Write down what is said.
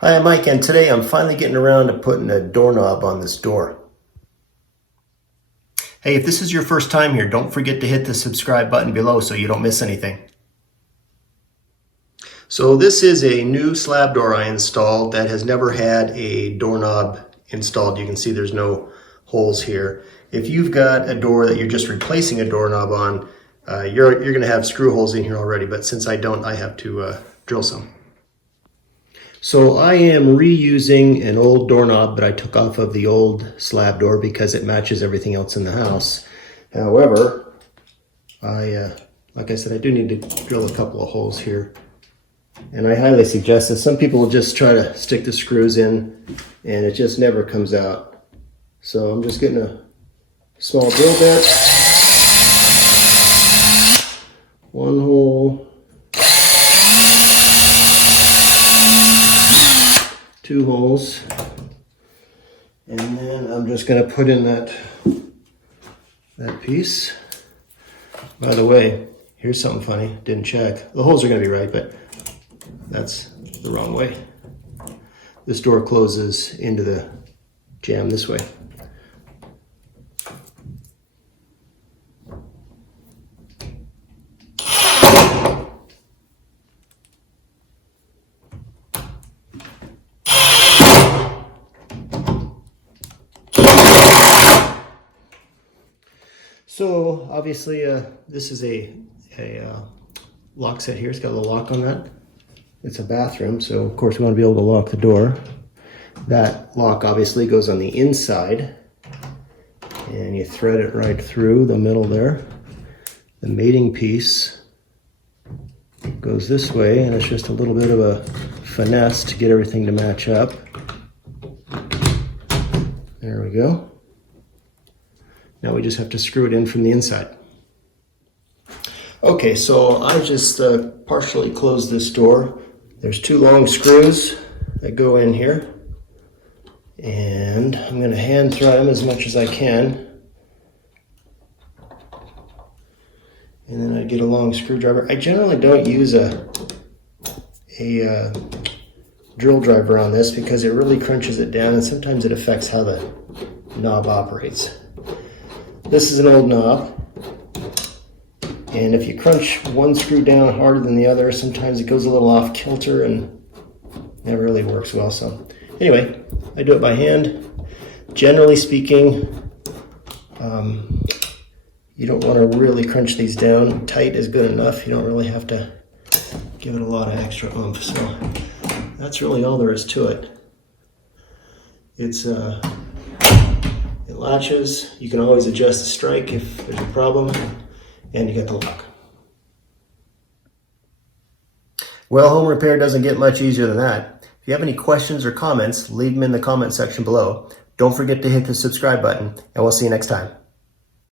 Hi, I'm Mike, and today I'm finally getting around to putting a doorknob on this door. Hey, if this is your first time here, don't forget to hit the subscribe button below so you don't miss anything. So this is a new slab door I installed that has never had a doorknob installed. You can see there's no holes here. If you've got a door that you're just replacing a doorknob on, you're going to have screw holes in here already, but since I don't, I have to drill some. So I am reusing an old doorknob that I took off of the old slab door because it matches everything else in the house. However, like I said, I do need to drill a couple of holes here. And I highly suggest that some people will just try to stick the screws in and it just never comes out. So I'm just getting a small drill bit, one hole, two holes, and then I'm just going to put in that piece. By the way, here's something funny, didn't check. The holes are going to be right, but that's the wrong way. This door closes into the jamb this way. So obviously this is a lock set here. It's got a little lock on that. It's a bathroom, so of course we want to be able to lock the door. That lock obviously goes on the inside and you thread it right through the middle there. The mating piece goes this way, and it's just a little bit of a finesse to get everything to match up. There we go. Now we just have to screw it in from the inside. Okay, so I just partially closed this door. There's two long screws that go in here, and I'm going to hand thread them as much as I can. And then I get a long screwdriver. I generally don't use a drill driver on this because it really crunches it down, and sometimes it affects how the knob operates. This is an old knob, and if you crunch one screw down harder than the other, sometimes it goes a little off kilter and that really works well. So anyway, I do it by hand. Generally speaking, you don't want to really crunch these down. Tight is good enough. You don't really have to give it a lot of extra oomph. So that's really all there is to it. It latches. You can always adjust the strike if there's a problem, and you get the lock. Well, home repair doesn't get much easier than that. If you have any questions or comments, leave them in the comment section below. Don't forget to hit the subscribe button, and we'll see you next time.